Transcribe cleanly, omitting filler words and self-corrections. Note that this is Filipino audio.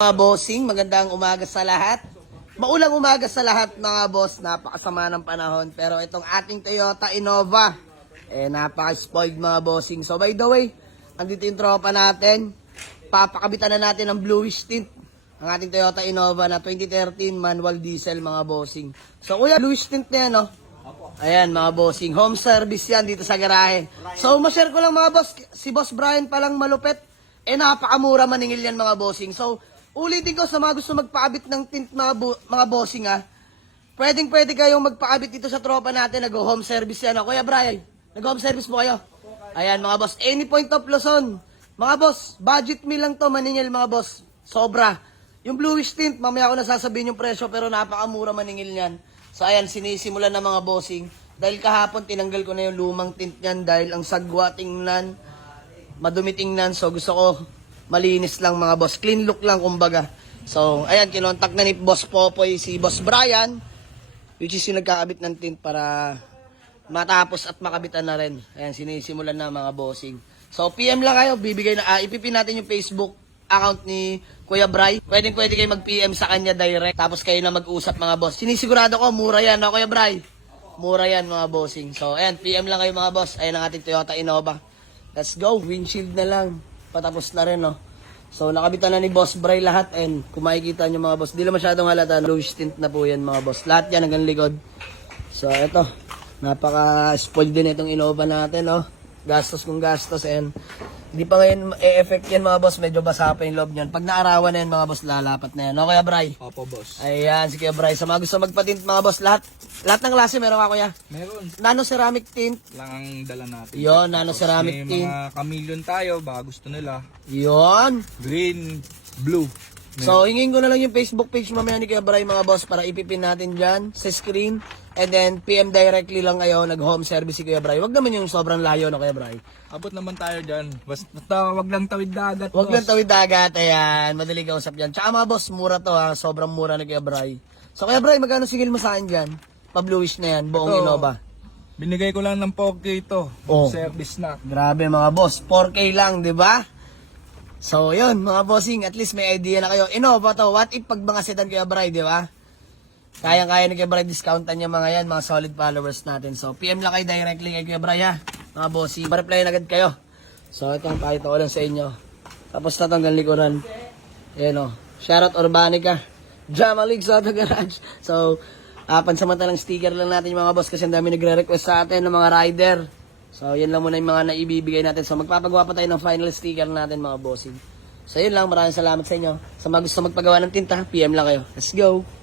Mga bossing, magandang umaga sa lahat. Maulang umaga sa lahat mga boss, napakasama ng panahon. Pero itong ating Toyota Innova, napaka-spoiled mga bossing. So by the way, andito yung tropa natin. Papakabitan na natin ng bluish tint ang ating Toyota Innova na 2013 manual diesel mga bossing. So kuya, bluish tint na yan, no? Ayan mga bossing, home service yan dito sa garahe. So ma-share ko lang mga boss, si Boss Brian palang malupit. Napakamura maningil yan mga bossing. So ulitin ko sa mga gusto magpaabit ng tint mga bossing pwede kayong magpaabit dito sa tropa natin. Nag-home service yan. Kuya Brian, nag-home service mo kayo? Ayan mga boss, any point of Luzon. Mga boss, budget meal lang to maningil mga boss. Sobra. Yung bluish tint, mamaya ko nasasabihin yung presyo pero napakamura maningil yan. So ayan, sinisimulan na mga bossing. Dahil kahapon tinanggal ko na yung lumang tint yan dahil ang sagwa tingnan, madumi tingnan. So gusto ko malinis lang mga boss. Clean look lang kumbaga. So, ayan, kinontak na ni Boss Popoy si Boss Brian, which is yung nagkakabit ng tint para matapos at makabitan na rin. Ayan, sinisimulan na mga bossing. So, PM lang kayo. Ipipin natin yung Facebook account ni Kuya Bry. Pwede kayo mag-PM sa kanya direct. Tapos kayo na mag-usap mga boss. Sinisigurado ko, mura yan, no, Kuya Bry? Mura yan mga bossing. So, ayan, PM lang kayo mga boss. Ayan ang ating Toyota Innova. Let's go. Windshield na lang. Patapos na rin, no? So, nakabitan na ni Boss Bray lahat. And kung makikita nyo mga boss, di lang masyadong halata. Bluish tint na po yan mga boss. Lahat yan hanggang likod. So, eto. Napaka-spoiled din itong Innova natin, no? Gastos kung gastos. And hindi pa ngayon e-effect yan mga boss. Medyo basa pa yung loob nyan. Pag naarawan na yan mga boss, lalapat na yan. No, Kuya Bray? Opo, boss. Ayan, si Kuya Bray. Sa mga gusto magpatint mga boss, lahat ng klase meron ka, Kuya? Meron. Nano ceramic tint. Lang ang dala natin. Yon, nano ceramic may tint. mga chameleon tayo, baka gusto nila. Yon. Green, blue. So, hingin ko na lang yung Facebook page mamaya ni Kuya Bray mga boss para ipipin natin dyan sa screen. And then, PM directly lang kayo, nag-home service si Kuya Bray. Wag naman yung sobrang layo, no, Kuya Bray? Abot naman tayo dyan. Basta wag lang tawid dagat, Wag boss. lang tawid dagat, ayan. Madali kausap yan. Tsaka mga boss, mura to ha. Sobrang mura ni Kuya Bray. So, Kuya Bray, magkano singil mo sa akin dyan? Pa-bluish na yan, buong Ito, Innova. Binigay ko lang ng 4K ito. Oh. Service na. Grabe mga boss, 4K lang, di ba? So, yun, mga bossing, at least may idea na kayo. Innova to, what if pag mga sedan Kuya Bray, di ba? Kayang-kaya ni Kuya Bray, discountan niya mga yan, mga solid followers natin. So, PM lang kayo directly kay Kuya Bray, ha? Mga bossing, ma-reply agad kayo. So, ito, pakita ko lang sa inyo. Tapos na hanggang likuran. Ayan o, shoutout Urbanica, Jamalig sa Auto Garage. So, pansamantalang sticker lang natin yung mga boss kasi ang dami nagre-request sa atin ng mga rider. So, yan lang muna yung mga naibibigay natin. So, magpapagawa pa tayo ng final sticker natin mga bossing. So, yun lang. Maraming salamat sa inyo. Sa mga gusto magpagawa ng tinta, PM lang kayo. Let's go!